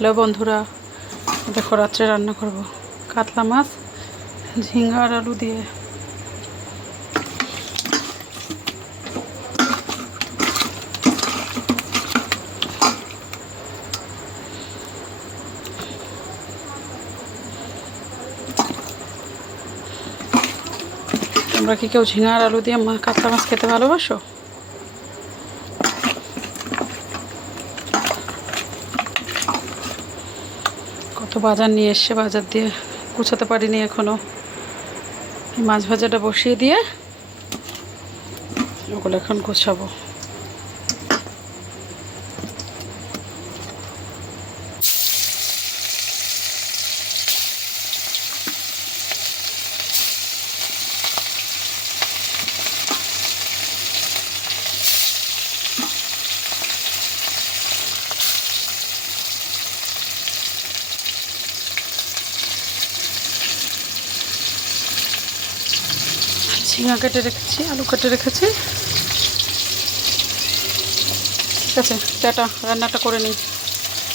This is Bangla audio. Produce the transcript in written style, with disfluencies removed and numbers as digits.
হ্যালো বন্ধুরা, দেখো রাত্রে রান্না করব কাতলা মাছ ঝিঙ্গা আর আলু দিয়ে। তোমরা কি কেউ ঝিঙ্গা আর আলু দিয়ে কাতলা মাছ খেতে ভালোবাসো? কত বাজার নিয়ে এসছে, বাজার দিয়ে গুছাতে পারিনি এখনো। মাছ ভাজাটা বসিয়ে দিয়ে ওগুলো এখন গুছাবো। ঝিঙ্গা কেটে রেখেছি, আলু কেটে রেখেছি। ঠিক আছে, টাটা, রান্নাটা করে নিই।